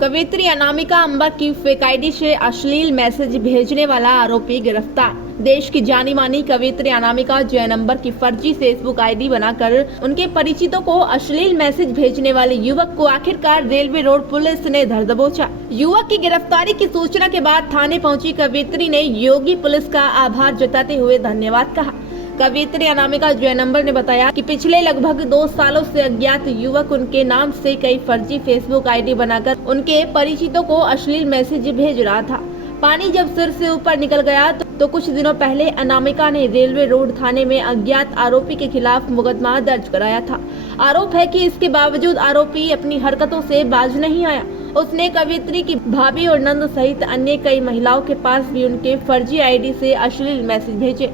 कवियत्री अनामिका अंबर की fake ID से अश्लील मैसेज भेजने वाला आरोपी गिरफ्तार। देश की जानी मानी कवियत्री अनामिका जैन अंबर की फर्जी फेसबुक आईडी बनाकर उनके परिचितों को अश्लील मैसेज भेजने वाले युवक को आखिरकार रेलवे रोड पुलिस ने धर दबोचा। युवक की गिरफ्तारी की सूचना के बाद थाने पहुंची कवियत्री ने योगी पुलिस का आभार जताते हुए धन्यवाद कहा। कवियत्री अनामिका जैन अंबर ने बताया कि पिछले लगभग 2 सालों से अज्ञात युवक उनके नाम से कई फर्जी फेसबुक आईडी बनाकर उनके परिचितों को अश्लील मैसेज भेज रहा था। पानी जब सिर से ऊपर निकल गया तो कुछ दिनों पहले अनामिका ने रेलवे रोड थाने में अज्ञात आरोपी के खिलाफ मुकदमा दर्ज कराया था। आरोप है कि इसके बावजूद आरोपी अपनी हरकतों से बाज नहीं आया। उसने कवियत्री की भाभी और नंद सहित अन्य कई महिलाओं के पास भी उनके फर्जी आईडी से अश्लील मैसेज भेजे।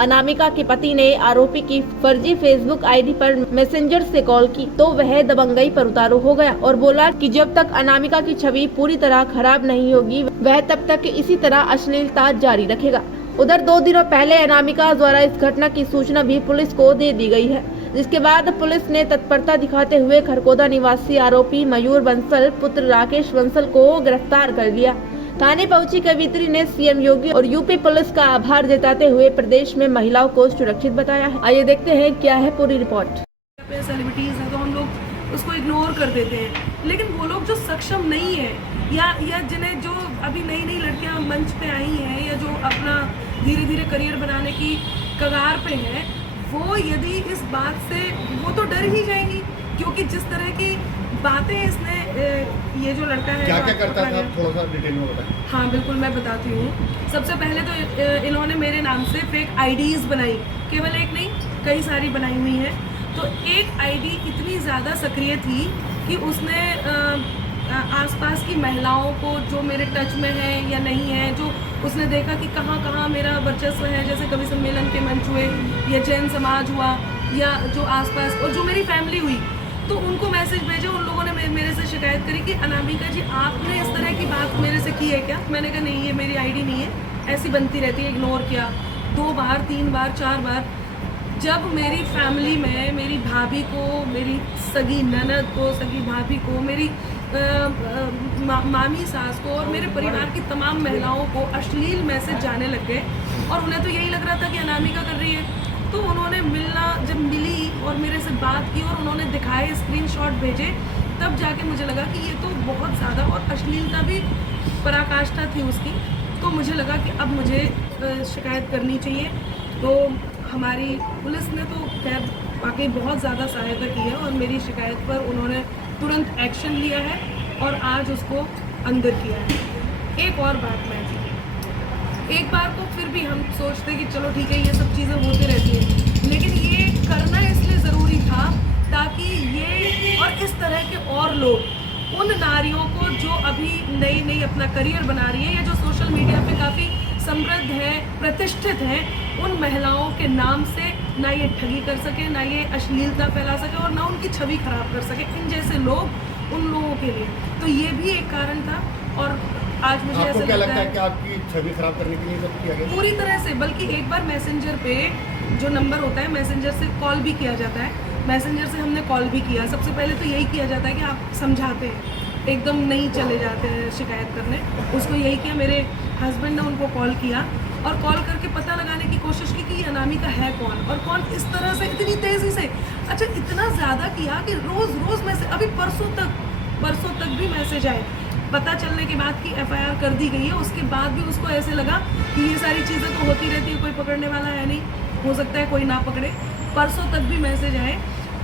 अनामिका के पति ने आरोपी की फर्जी फेसबुक आईडी पर मैसेंजर से कॉल की तो वह दबंगई पर उतारू हो गया और बोला कि जब तक अनामिका की छवि पूरी तरह खराब नहीं होगी वह तब तक इसी तरह अश्लीलता जारी रखेगा। उधर 2 दिनों पहले अनामिका द्वारा इस घटना की सूचना भी पुलिस को दे दी गई है, जिसके बाद पुलिस ने तत्परता दिखाते हुए खरगोदा निवासी आरोपी मयूर बंसल पुत्र राकेश बंसल को गिरफ्तार कर लिया। थाने पहुंची कवियत्री ने सीएम योगी और यूपी पुलिस का आभार जताते हुए प्रदेश में महिलाओं को सुरक्षित बताया है। आइए देखते हैं क्या है पूरी रिपोर्ट। सेलिब्रिटीज है तो हम लोग उसको इग्नोर कर देते हैं, लेकिन वो लोग जो सक्षम नहीं है या जिन्हें जो अभी नई नई लड़कियां मंच पे आई हैं या जो अपना धीरे धीरे करियर बनाने की कगार पे हैं, वो यदि इस बात से वो तो डर ही जाएंगी, क्योंकि जिस तरह की बातें इसने ये जो लड़का है क्या करता था, थोड़ा सा डिटेल में बताएं। हाँ बिल्कुल, मैं बताती हूँ। सबसे पहले तो इन्होंने मेरे नाम से फेक आईडीज बनाई, केवल एक नहीं कई सारी बनाई हुई हैं। तो एक आईडी इतनी ज़्यादा सक्रिय थी कि उसने आसपास की महिलाओं को जो मेरे टच में है या नहीं है, जो उसने देखा कि कहाँ कहाँ मेरा वर्चस्व है, जैसे कवि सम्मेलन के मंच हुए या जैन समाज हुआ या जो आसपास और जो मेरी फैमिली हुई, तो उनको मैसेज भेजे। उन लोगों ने मेरे से शिकायत करी कि अनामिका जी आपने इस तरह की बात मेरे से की है क्या? मैंने कहा नहीं, ये मेरी आईडी नहीं है, ऐसी बनती रहती है। इग्नोर किया 2 बार 3 बार 4 बार। जब मेरी फैमिली में मेरी भाभी को, मेरी सगी ननद को, सगी भाभी को, मेरी मामी सास को और मेरे परिवार की तमाम महिलाओं को अश्लील मैसेज जाने लग गए और उन्हें तो यही लग रहा था कि अनामिका कर रही है। तो उन्होंने जब मिली और मेरे से बात की और उन्होंने दिखाए स्क्रीनशॉट भेजे, तब जाके मुझे लगा कि ये तो बहुत ज़्यादा और अश्लीलता भी पराकाष्ठा थी उसकी। तो मुझे लगा कि अब मुझे शिकायत करनी चाहिए। तो हमारी पुलिस ने तो खैर वाकई बहुत ज़्यादा सहायता की है और मेरी शिकायत पर उन्होंने तुरंत एक्शन लिया है और आज उसको अंदर किया है। एक और बात मैं एक बार को फिर भी हम सोचते कि चलो ठीक है, ये सब चीज़ें होती रहती हैं, लेकिन ये करना इसलिए ज़रूरी था ताकि ये और इस तरह के और लोग उन नारियों को जो अभी नई नई अपना करियर बना रही है या जो सोशल मीडिया पे काफ़ी समृद्ध हैं, प्रतिष्ठित हैं, उन महिलाओं के नाम से ना ये ठगी कर सके, ना ये अश्लीलता फैला सके और ना उनकी छवि खराब कर सके। इन जैसे लोग उन लोगों के लिए तो ये भी एक कारण था। और आज मुझे ऐसा लगता है कि आपकी छवि खराब करने के लिए सब किया गया पूरी तरह से। बल्कि एक बार मैसेंजर पे जो नंबर होता है, मैसेंजर से कॉल भी किया जाता है। मैसेंजर से हमने कॉल भी किया। सबसे पहले तो यही किया जाता है कि आप समझाते हैं, एकदम नहीं चले जाते हैं शिकायत करने। उसको यही किया, मेरे हस्बैंड ने उनको कॉल किया और कॉल करके पता लगाने की कोशिश की कि अनामिका है कौन और कौन इस तरह से इतनी तेज़ी से, अच्छा इतना ज़्यादा किया कि रोज़ मैसेज, अभी परसों तक भी मैसेज आए। पता चलने के बाद कि एफआईआर कर दी गई है, उसके बाद भी उसको ऐसे लगा कि ये सारी चीज़ें तो होती रहती है, कोई पकड़ने वाला है नहीं, हो सकता है कोई ना पकड़े। परसों तक भी मैसेज आए।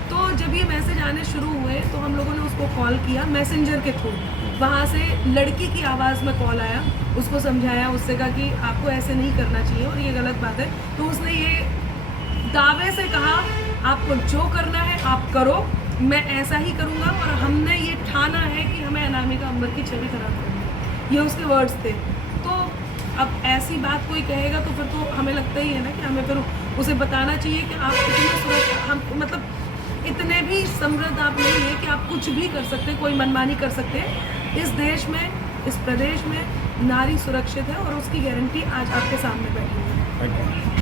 तो जब ये मैसेज आने शुरू हुए तो हम लोगों ने उसको कॉल किया मैसेंजर के थ्रू। वहाँ से लड़की की आवाज़ में कॉल आया, उसको समझाया, उससे कहा कि आपको ऐसे नहीं करना चाहिए और ये गलत बात है। तो उसने ये दावे से कहा आपको जो करना है आप करो, मैं ऐसा ही करूँगा और हमने ये ठाना है कि हमें अनामिका अंबर की छवि खराब करनी है। ये उसके वर्ड्स थे। तो अब ऐसी बात कोई कहेगा तो फिर तो हमें लगता ही है ना कि हमें फिर उसे बताना चाहिए कि आप इतने भी समृद्ध आप नहीं है कि आप कुछ भी कर सकते हैं, कोई मनमानी कर सकते हैं। इस देश में, इस प्रदेश में नारी सुरक्षित है और उसकी गारंटी आज आपके सामने बैठी है।